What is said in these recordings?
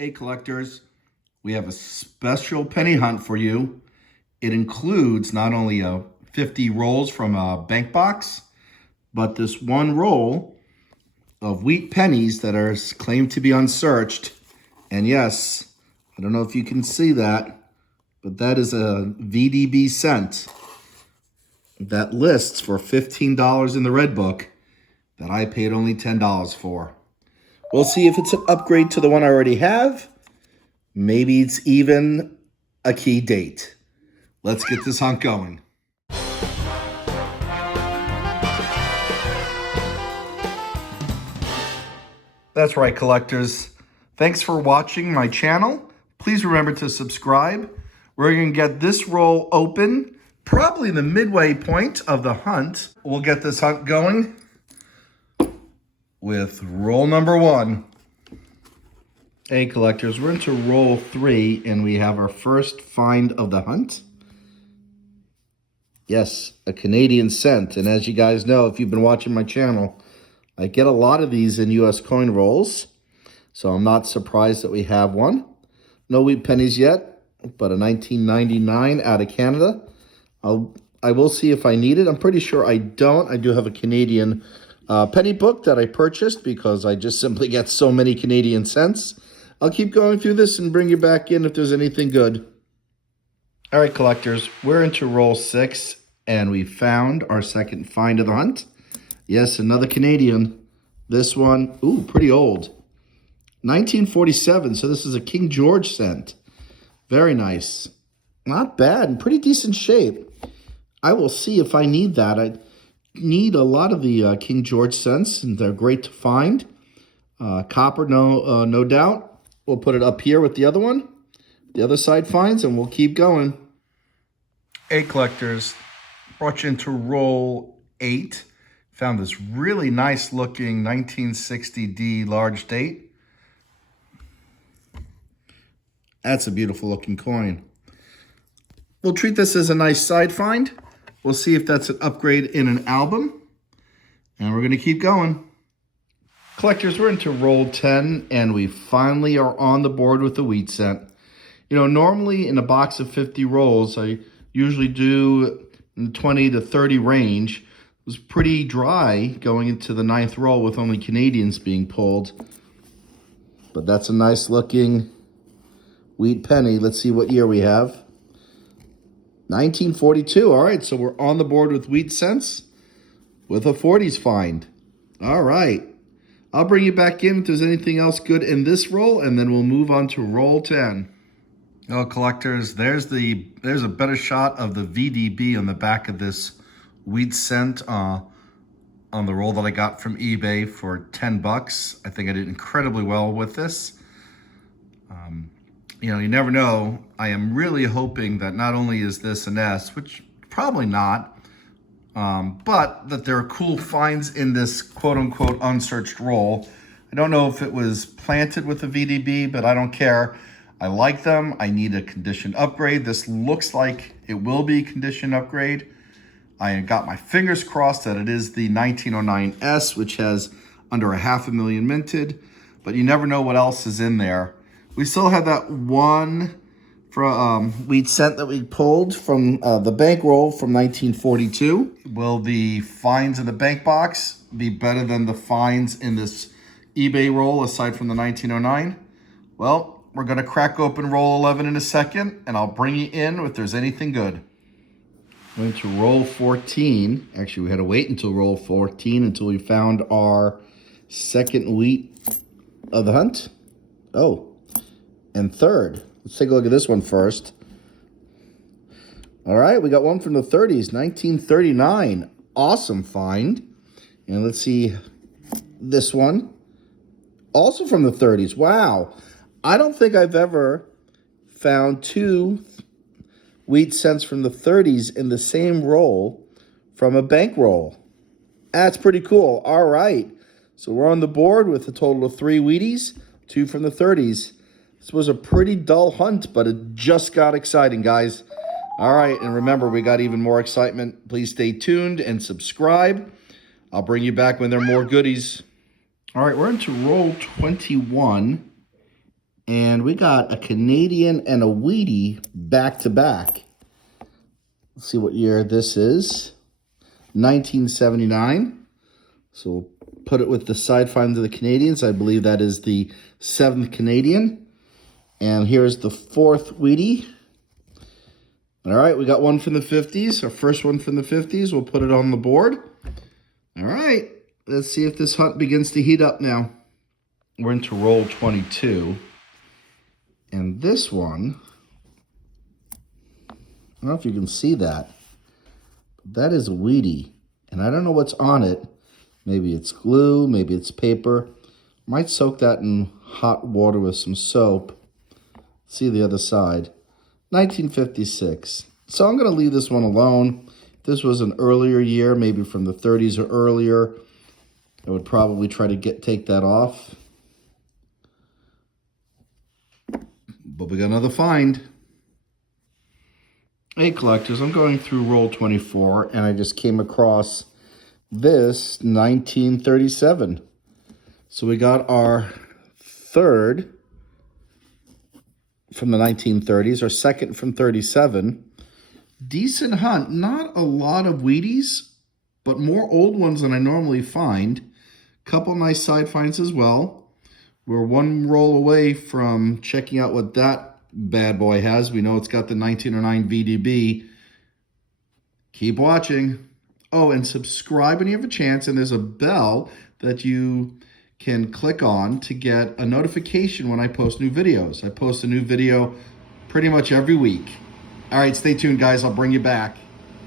Hey collectors, we have a special penny hunt for you. It includes not only 50 rolls from a bank box, but this one roll of wheat pennies that are claimed to be unsearched. And yes, I don't know if you can see that, but that is a VDB cent that lists for $15 in the red book that I paid only $10 for. We'll see if it's an upgrade to the one I already have. Maybe it's even a key date. Let's get this hunt going. That's right, collectors. Thanks for watching my channel. Please remember to subscribe. We're going to get this roll open, probably the midway point of the hunt. We'll get this hunt going with roll number 1. Hey collectors, we're into roll 3 and we have our first find of the hunt. Yes, a Canadian cent. And as you guys know, if you've been watching my channel, I get a lot of these in US coin rolls. So I'm not surprised that we have one. No wheat pennies yet, but a 1999 out of Canada. I will see if I need it. I'm pretty sure I don't. I do have a Canadian penny book that I purchased because I just simply get so many Canadian cents. I'll keep going through this and bring you back in if there's anything good. All right, collectors, we're into roll 6, and we found our second find of the hunt. Yes, another Canadian. This one, ooh, pretty old. 1947, so this is a King George cent. Very nice. Not bad, in pretty decent shape. I will see if I need that. I need a lot of the King George cents, and they're great to find. Copper, no doubt. We'll put it up here with the other one. The other side finds, and we'll keep going. Hey collectors, brought you into roll 8. Found this really nice looking 1960D large date. That's a beautiful looking coin. We'll treat this as a nice side find. We'll see if that's an upgrade in an album. And we're going to keep going. Collectors, we're into roll 10, and we finally are on the board with the wheat cent. You know, normally in a box of 50 rolls, I usually do in the 20 to 30 range. It was pretty dry going into the 9th roll with only Canadians being pulled. But that's a nice looking wheat penny. Let's see what year we have. 1942. All right, so we're on the board with wheat cents with a 40s find. All right. I'll bring you back in if there's anything else good in this roll, and then we'll move on to roll 10. Oh, collectors, there's a better shot of the VDB on the back of this wheat cent on the roll that I got from eBay for 10 bucks. I think I did incredibly well with this. You know, you never know. I am really hoping that not only is this an S, which probably not, but that there are cool finds in this quote-unquote unsearched roll. I don't know if it was planted with a VDB, but I don't care. I like them. I need a condition upgrade. This looks like it will be condition upgrade. I got my fingers crossed that it is the 1909S, which has under 500,000 minted, but you never know what else is in there. We still have that one from wheat cent that we pulled from the bank roll from 1942. Will the finds in the bank box be better than the finds in this eBay roll aside from the 1909? Well, we're going to crack open roll 11 in a second, and I'll bring you in if there's anything good. Went to roll 14. Actually, we had to wait until roll 14 until we found our second wheat of the hunt. Oh, and third. Let's take a look at this one first. All right, we got one from the 30s, 1939. Awesome find. And let's see this one. Also from the 30s. Wow. I don't think I've ever found two wheat cents from the 30s in the same roll from a bank roll. That's pretty cool. All right. So we're on the board with a total of 3 Wheaties, 2 from the 30s. This was a pretty dull hunt, but it just got exciting, guys. All right, and remember, we got even more excitement. Please stay tuned and subscribe. I'll bring you back when there are more goodies. All right, we're into roll 21. And we got a Canadian and a Wheatie back to back. Let's see what year this is. 1979. So we'll put it with the side finds of the Canadians. I believe that is the 7th Canadian. And here's the 4th Wheatie. All right, we got one from the 50s. Our first one from the 50s. We'll put it on the board. All right, let's see if this hunt begins to heat up now. We're into roll 22. And this one, I don't know if you can see that. That is a Wheatie. And I don't know what's on it. Maybe it's glue, maybe it's paper. Might soak that in hot water with some soap. See the other side. 1956. So I'm going to leave this one alone. If this was an earlier year, maybe from the 30s or earlier, I would probably try to take that off. But we got another find. Hey collectors, I'm going through roll 24 and I just came across this 1937. So we got our third from the 1930s, our second from 37. Decent hunt, not a lot of Wheaties, but more old ones than I normally find. Couple nice side finds as well. We're one roll away from checking out what that bad boy has. We know it's got the 1909 VDB. Keep watching. Oh, and subscribe when you have a chance, and there's a bell that you can click on to get a notification when I post new videos. I post a new video pretty much every week. All right, stay tuned, guys. I'll bring you back.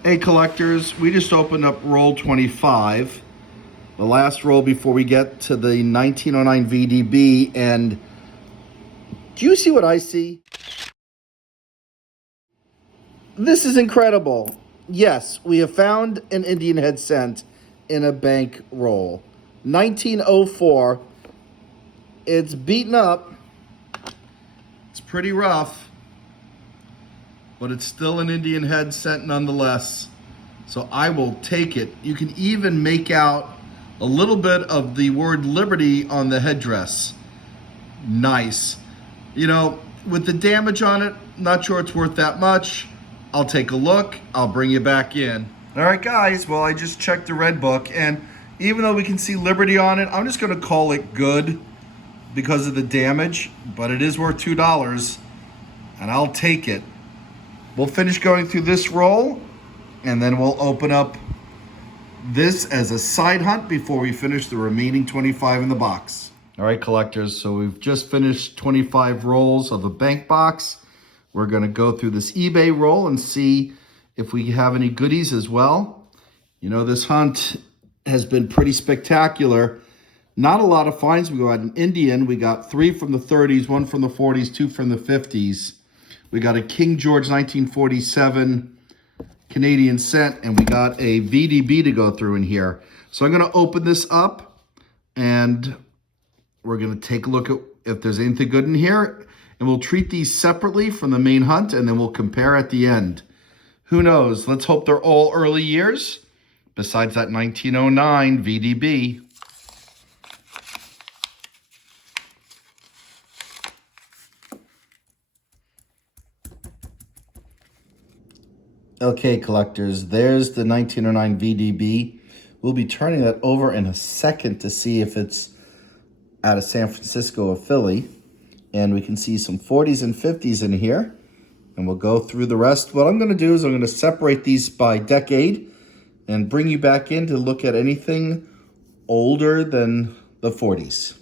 Hey, collectors, we just opened up roll 25, the last roll before we get to the 1909 VDB, and do you see what I see? This is incredible. Yes, we have found an Indian head cent in a bank roll. 1904. It's beaten up. It's pretty rough, but it's still an Indian head cent nonetheless. So I will take it. You can even make out a little bit of the word Liberty on the headdress. Nice. You know, with the damage on it, not sure it's worth that much. I'll take a look. I'll bring you back in. All right, guys. Well, I just checked the red book, and even though we can see Liberty on it, I'm just going to call it good because of the damage, but it is worth $2, and I'll take it. We'll finish going through this roll, and then we'll open up this as a side hunt before we finish the remaining 25 in the box. All right, collectors, so we've just finished 25 rolls of a bank box. We're going to go through this eBay roll and see if we have any goodies as well. You know, this hunt has been pretty spectacular. Not a lot of finds. We got an Indian. We got 3 from the 30s, 1 from the 40s, 2 from the 50s. We got a King George 1947 Canadian cent, and we got a VDB to go through in here. So I'm going to open this up, and we're going to take a look at if there's anything good in here, and we'll treat these separately from the main hunt, and then we'll compare at the end. Who knows? Let's hope they're all early years, besides that 1909 VDB. Okay, collectors, there's the 1909 VDB. We'll be turning that over in a second to see if it's out of San Francisco or Philly. And we can see some 40s and 50s in here. And we'll go through the rest. What I'm going to do is I'm going to separate these by decade and bring you back in to look at anything older than the 40s.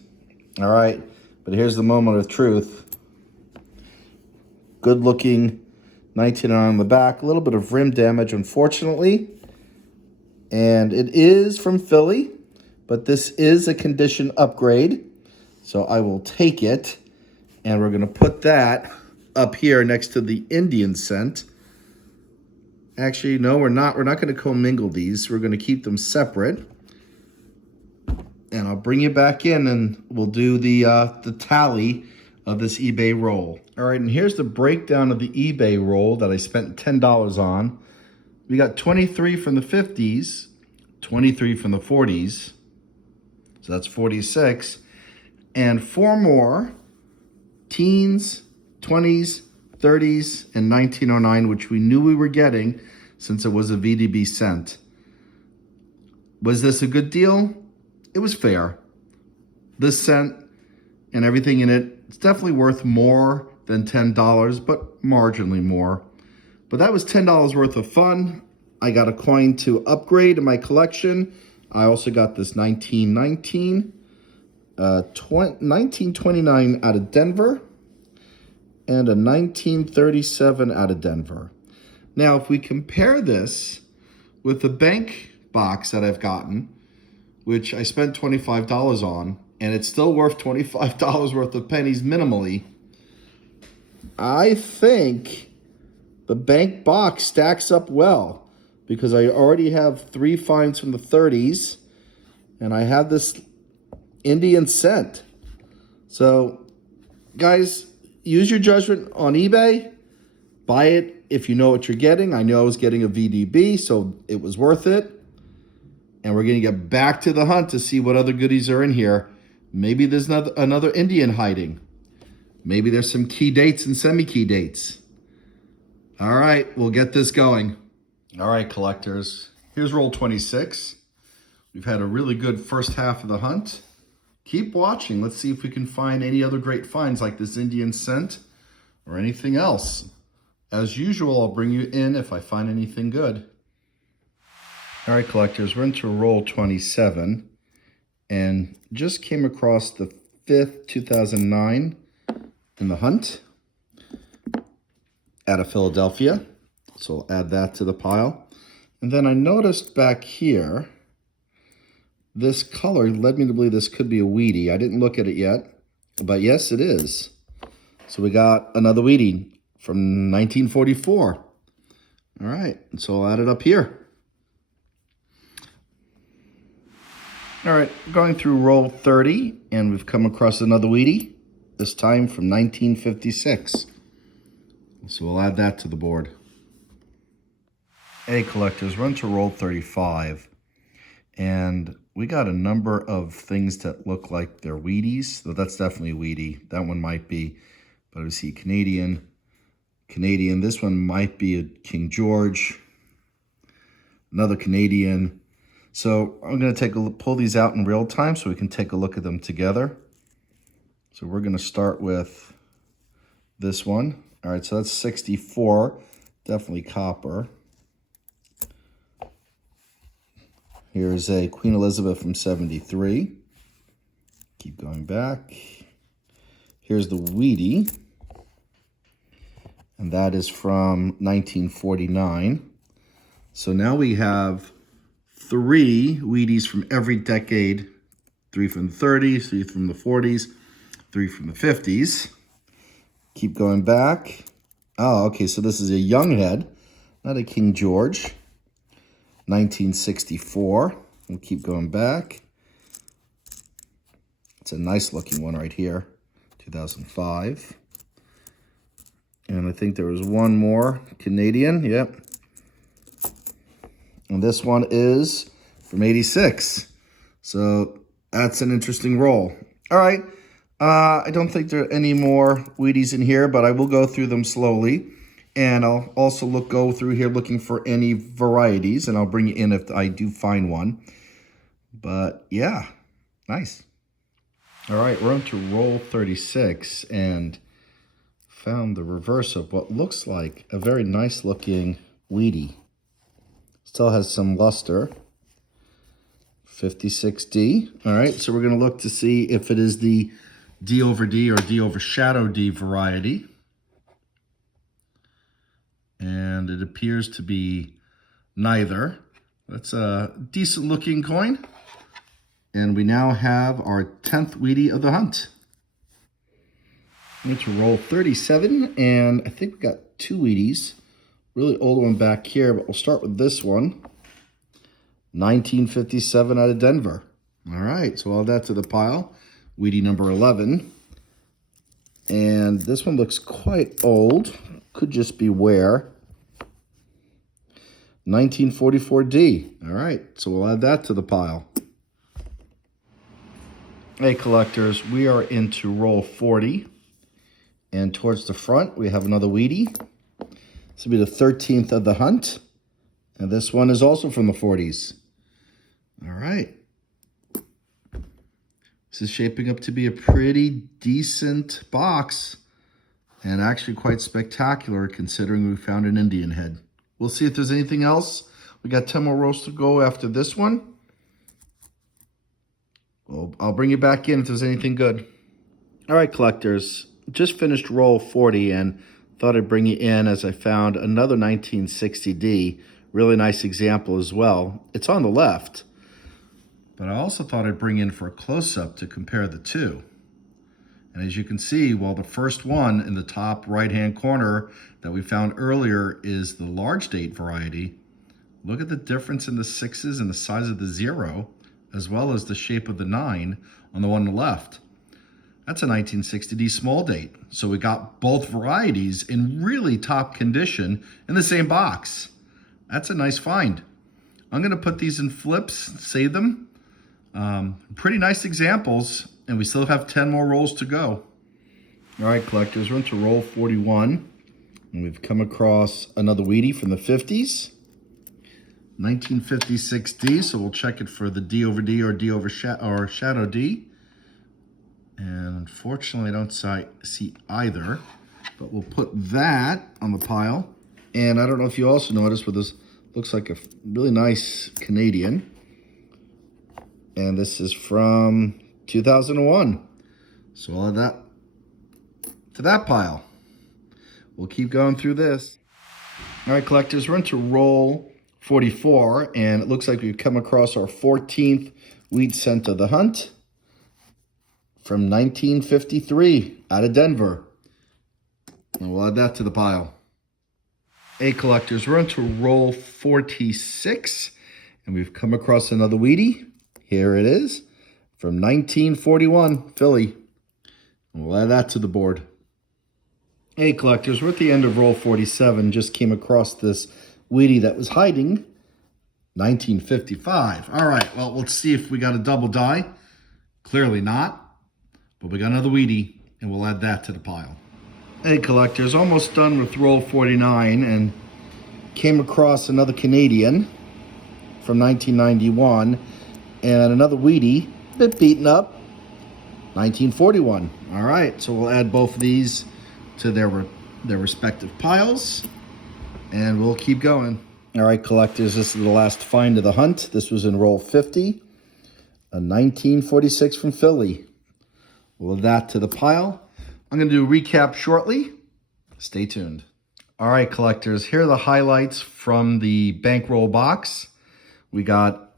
All right, but here's the moment of truth. Good looking 1909 on the back, a little bit of rim damage, unfortunately. And it is from Philly, but this is a condition upgrade. So I will take it, and we're going to put that up here next to the Indian cent. Actually, no, we're not. We're not going to commingle these. We're going to keep them separate. And I'll bring you back in, and we'll do the tally of this eBay roll. All right, and here's the breakdown of the eBay roll that I spent $10 on. We got 23 from the 50s, 23 from the 40s, so that's 46, and 4 more teens, 20s, 30s, and 1909, which we knew we were getting since it was a VDB cent. Was this a good deal? It was fair. This cent and everything in it, it's definitely worth more than $10, but marginally more. But that was $10 worth of fun. I got a coin to upgrade in my collection. I also got this 1929 out of Denver, and a 1937 out of Denver. Now, if we compare this with the bank box that I've gotten, which I spent $25 on, and it's still worth $25 worth of pennies minimally, I think the bank box stacks up well, because I already have 3 finds from the 30s, and I have this Indian cent. So, guys, use your judgment on eBay. Buy it if you know what you're getting. I know I was getting a VDB, so it was worth it. And we're going to get back to the hunt to see what other goodies are in here. Maybe there's another Indian hiding. Maybe there's some key dates and semi-key dates. All right, we'll get this going. All right, collectors. Here's roll 26. We've had a really good first half of the hunt. Keep watching. Let's see if we can find any other great finds like this Indian cent or anything else. As usual, I'll bring you in if I find anything good. All right, collectors, we're into roll 27 and just came across the 5th 2009 in the hunt out of Philadelphia. So I'll add that to the pile. And then I noticed back here, this color led me to believe this could be a Wheatie. I didn't look at it yet, but yes, it is. So we got another Wheatie from 1944. All right, so I'll add it up here. All right, going through roll 30, and we've come across another Wheatie, this time from 1956. So we'll add that to the board. Hey, collectors, we're into roll 35, and we got a number of things that look like they're Wheaties. So that's definitely a Wheatie. That one might be, but we see Canadian. This one might be a King George. Another Canadian. So I'm going to pull these out in real time so we can take a look at them together. So we're going to start with this one. All right, so that's 64, definitely copper. Here's a Queen Elizabeth from 73. Keep going back. Here's the Wheatie, and that is from 1949. So now we have 3 Wheaties from every decade. 3 from the 30s, 3 from the 40s, 3 from the 50s. Keep going back. Oh, okay, so this is a young head, not a King George. 1964. We'll keep going back. It's a nice looking one right here. 2005. And I think there was one more. Canadian, yep. And this one is from 86. So that's an interesting roll. All right. I don't think there are any more Wheaties in here, but I will go through them slowly. And I'll also go through here looking for any varieties, and I'll bring you in if I do find one. But yeah, nice. All right, we're on to roll 36 and found the reverse of what looks like a very nice looking Wheatie. Still has some luster. 56D. All right, so we're going to look to see if it is the D over D or D over shadow D variety. And it appears to be neither. That's a decent looking coin. And we now have our 10th Wheatie of the hunt. I'm going to roll 37, and I think we got 2 Wheaties. Really old one back here, but we'll start with this one. 1957 out of Denver. All right, so I'll add that to the pile. Wheatie number 11. And this one looks quite old. Could just be wear. 1944D. All right, so we'll add that to the pile. Hey, collectors, we are into roll 40. And towards the front, we have another Wheatie. This will be the 13th of the hunt. And this one is also from the 40s. All right. This is shaping up to be a pretty decent box. And actually quite spectacular considering we found an Indian head. We'll see if there's anything else. We got 10 more rolls to go after this one. Well, I'll bring you back in if there's anything good. All right, collectors. Just finished roll 40 and thought I'd bring you in as I found another 1960D. Really nice example as well. It's on the left. But I also thought I'd bring in for a close-up to compare the two. And as you can see, while the first one in the top right-hand corner that we found earlier is the large date variety, look at the difference in the sixes and the size of the 0, as well as the shape of the 9 on the one on the left. That's a 1960D small date. So we got both varieties in really top condition in the same box. That's a nice find. I'm gonna put these in flips, save them. Pretty nice examples, and we still have 10 more rolls to go. All right, collectors, we're into roll 41, and we've come across another Wheatie from the 50s. 1956D, so we'll check it for the D over D or D over shadow D. And unfortunately, I don't see either, but we'll put that on the pile. And I don't know if you also noticed, but this looks like a really nice Canadian. And this is from 2001. So I'll add that to that pile. We'll keep going through this. All right, collectors, we're into roll 44, and it looks like we've come across our 14th wheat cent of the hunt from 1953 out of Denver. And we'll add that to the pile. Hey, collectors, we're into roll 46, and we've come across another Wheatie. Here it is from 1941, Philly. And we'll add that to the board. Hey, collectors, we're at the end of roll 47. Just came across this Wheatie that was hiding. 1955. All right, well, let's see if we got a double die. Clearly not, but we got another Wheatie, and we'll add that to the pile. Hey, collectors, almost done with roll 49, and came across another Canadian from 1991, and another Wheatie, a bit beaten up, 1941. All right, so we'll add both of these to their respective piles, and we'll keep going. All right, collectors, this is the last find of the hunt. This was in roll 50, a 1946 from Philly. We'll add that to the pile. I'm going to do a recap shortly. Stay tuned. All right, collectors, here are the highlights from the bankroll box. We got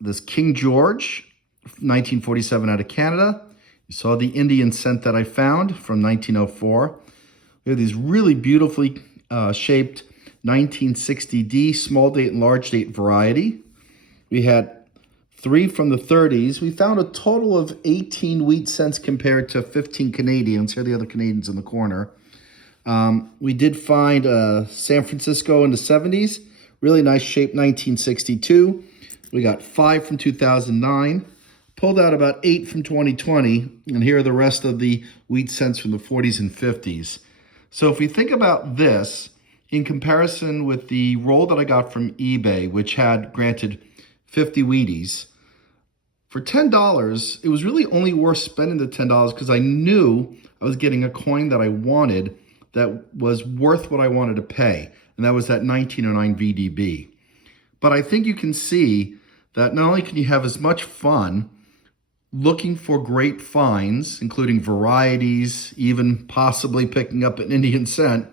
this King George, 1947 out of Canada. You saw the Indian cent that I found from 1904. We have these really beautifully shaped 1960D small date and large date variety. We had 3 from the 30s. We found a total of 18 wheat cents compared to 15 Canadians. Here are the other Canadians in the corner. We did find San Francisco in the 70s. Really nice shape, 1962. We got 5 from 2009. Pulled out about 8 from 2020. And here are the rest of the wheat cents from the 40s and 50s. So if we think about this, in comparison with the roll that I got from eBay, which had, granted, 50 Wheaties, for $10, it was really only worth spending the $10 because I knew I was getting a coin that I wanted that was worth what I wanted to pay, and that was that 1909 VDB. But I think you can see that not only can you have as much fun looking for great finds, including varieties, even possibly picking up an Indian cent,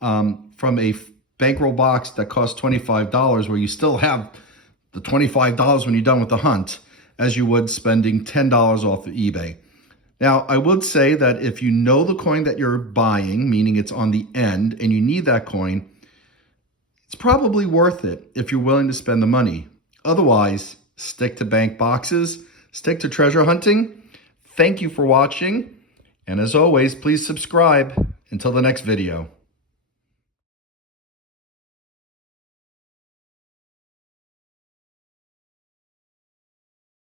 from a bankroll box that costs $25, where you still have the $25 when you're done with the hunt, as you would spending $10 off of eBay. Now, I would say that if you know the coin that you're buying, meaning it's on the end, and you need that coin, it's probably worth it if you're willing to spend the money. Otherwise, stick to bank boxes, stick to treasure hunting. Thank you for watching, and as always, please subscribe. Until the next video.